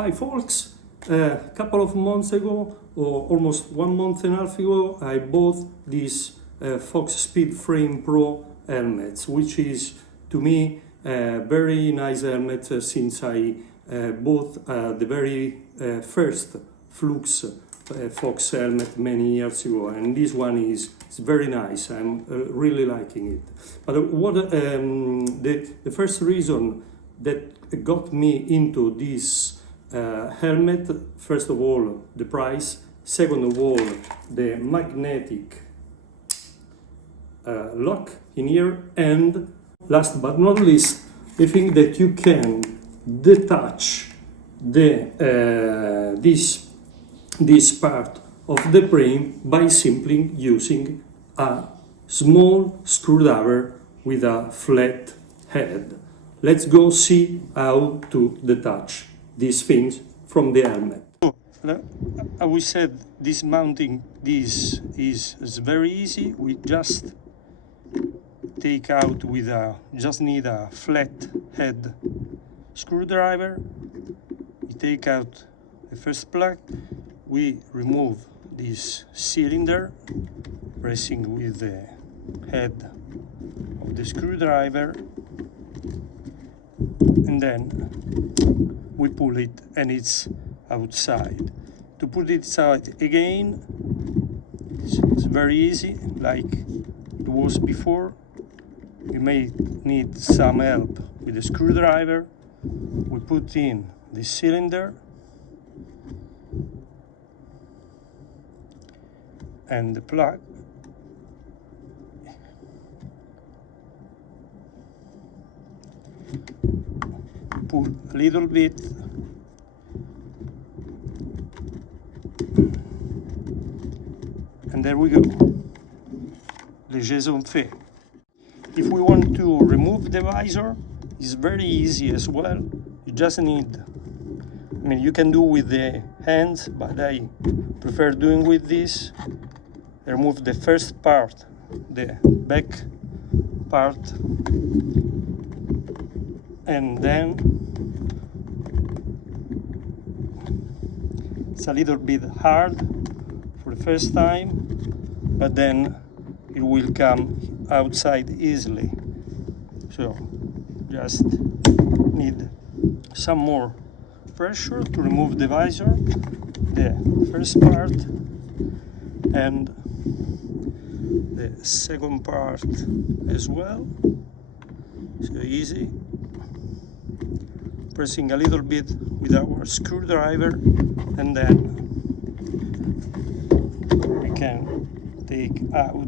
Hi folks, a couple of months ago, or almost 1 month and a half ago, I bought this FOX Speedframe Pro helmets, which is to me a very nice helmet since I bought the very first Flux Fox helmet many years ago, and this one is very nice. I'm really liking it. But what the first reason that got me into this helmet, first of all, the price. Second of all, the magnetic lock in here, and last but not least, I think that you can detach the this part of the frame by simply using a small screwdriver with a flat head. Let's go see how to detach these things from the helmet. I will said dismounting this is very easy. We just take out with just need a flat head screwdriver. We take out the first plug. We remove this cylinder, pressing with the head of the screwdriver, and then we pull it and it's outside. To put it out again, it's very easy, like it was before. We may need some help with the screwdriver. We put in the cylinder and the plug. Pull a little bit, and there we go. Le jeux sont faits. If we want to remove the visor, it's very easy as well. You just need, I mean, you can do with the hands, but I prefer doing with this. I remove the first part, the back part, and then it's a little bit hard for the first time, but then it will come outside easily. So just need some more pressure to remove the visor, the first part, and the second part as well. So easy. Pressing a little bit with our screwdriver, and then we can take out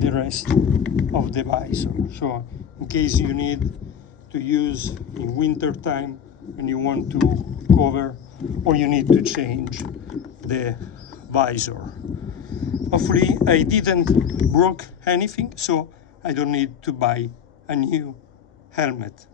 the rest of the visor. So in case you need to use in winter time and you want to cover, or you need to change the visor. Hopefully I didn't broke anything, so I don't need to buy a new helmet.